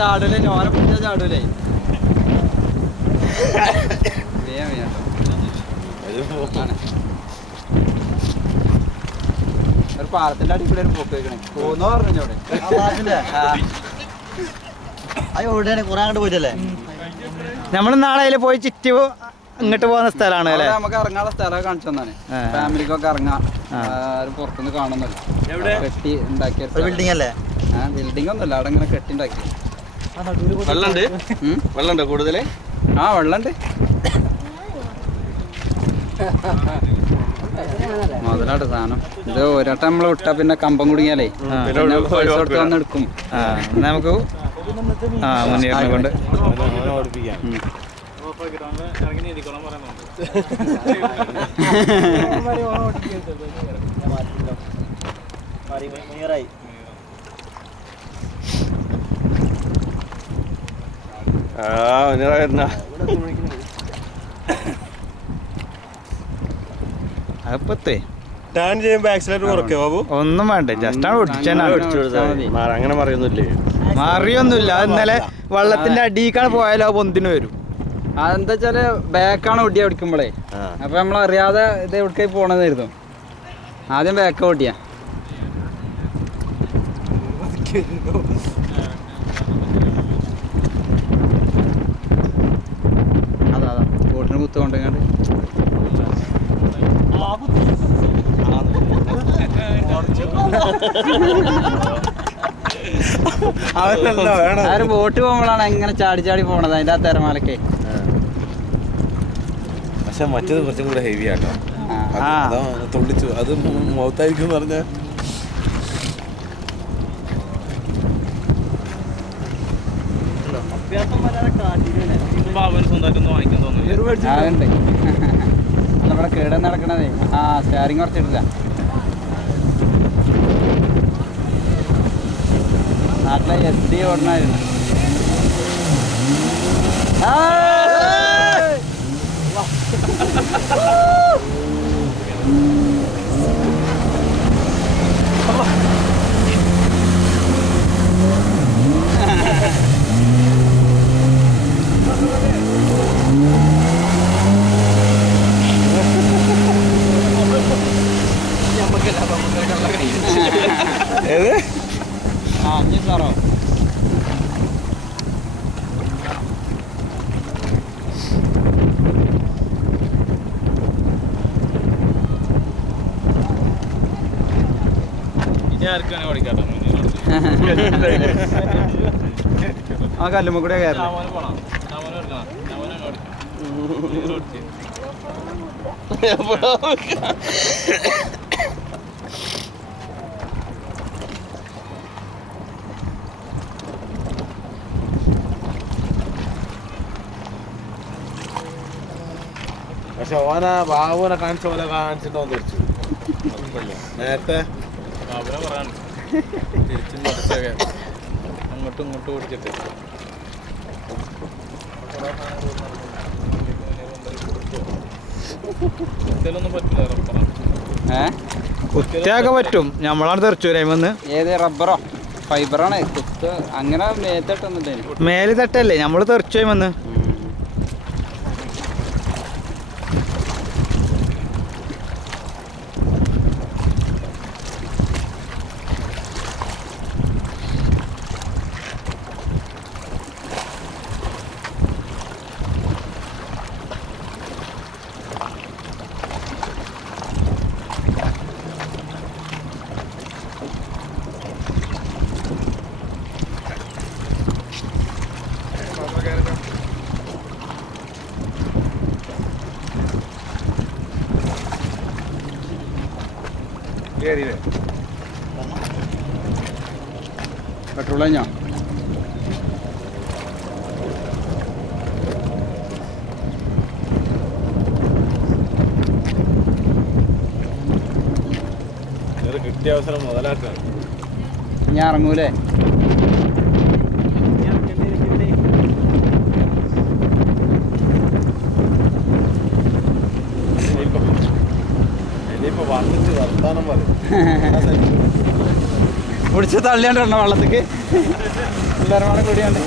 ചാടൂലേ ഓനെ പിടിച്ചാ ചാടൂലേ ഒരു പാലത്തിന്റെ അടി കൂടെ ഒരു പോക്ക് വെക്കണേ പോന്നോ പറഞ്ഞു എവിടെയാണ് കുറെ അങ്ങോട്ട് പോയിട്ടല്ലേ നമ്മൾ നാളെ അതിൽ പോയി ചുറ്റി ഇങ്ങോട്ട് പോകുന്ന സ്ഥലമാണ് അല്ലേ നമുക്ക് ഇറങ്ങാനുള്ള സ്ഥലമൊക്കെ കാണിച്ചു തന്നാണ് ഫാമിലിക്കൊക്കെ ഇറങ്ങാം ആരും പുറത്തുനിന്ന് കാണുന്നില്ല കെട്ടി ഉണ്ടാക്കിയ ബിൽഡിംഗ് അല്ലേ ബിൽഡിംഗ് ഒന്നുമില്ല അവിടെ ഇങ്ങനെ കെട്ടി ഉണ്ടാക്കി വെള്ളമുണ്ട് കൂടുതല് വെള്ളമുണ്ട് മുതലാട്ട് സാധനം ഇത് ഒരട്ടം നമ്മള് വിട്ടാ പിന്നെ കമ്പം കുടുങ്ങിയാലേ പൈസ കൊടുത്ത് വന്ന് എടുക്കും നമുക്ക് മുന്നേറിനെ കൊണ്ട് അപ്പത്തേ ഒന്നും വേണ്ട ജസ്റ്റ് അങ്ങനെ പറയുന്നില്ലേ മറിയൊന്നുമില്ല അത് ഇന്നലെ വെള്ളത്തിന്റെ അടിയിക്കാണ് പോയാലോ പൊന്തിന് വരും അതെന്താ വെച്ചാല് ബാക്കാണ് ഒടിയ ഓടിക്കുമ്പോളേ അപ്പൊ നമ്മളറിയാതെ ഇത് എവിടേക്കായി പോണെന്നായിരുന്നു ആദ്യം ബാക്ക് ഓടിയാ അതാ ബോട്ടിന് കുത്ത് കൊണ്ടെങ്ങാണ്ട് ആ ഒരു ബോട്ട് പോകുമ്പോഴാണ് എങ്ങനെ ചാടി ചാടി പോണത് അതിന്റെ ആ തിരമാലക്കെ പക്ഷെ മറ്റേത് കുറച്ചും കൂടെ ഹെവി ആട്ടോ തുള്ളിച്ചു അത് മൗത്തായിരിക്കും പറഞ്ഞ നമ്മുടെ കേട നടക്കണതേ സ്റ്റാരിങ് കുറച്ചിട്ടില്ല നാട്ടിലെ SD ഓടണായിരുന്നു സാറോ ആ കല്ലുമ്മ കൂടെ കയറി പക്ഷെ ഓന ബാബുവിനെ കാണിച്ച പോലെ കാണിച്ചിട്ടോന്ന് തിരിച്ചു നേരത്തെ അങ്ങോട്ടും ഇങ്ങോട്ടും ഓടിച്ചിട്ട് കുത്തിയൊക്കെ പറ്റും നമ്മളാണ് തെറിച്ചൂരന്ന് ഏത് റബ്ബറോ ഫൈബറാണ് കുത്ത് അങ്ങനെ മേത്തിട്ടൊന്നുമില്ല മേല് തട്ടല്ലേ നമ്മള് തെറിച്ചു വന്ന് പെട്രോൾ കഴിഞ്ഞോ കിട്ടിയ അവസരം മുതലാക്കാൻ ഞാൻ ഇറങ്ങൂലേ ഇനിയിപ്പോ വന്നിട്ട് വർത്താനം പറയും പിടിച്ച് തള്ളിയാണ്ടോ വെള്ളത്തേക്ക് എല്ലാവരും കൂടെ കൂടിയുണ്ട്.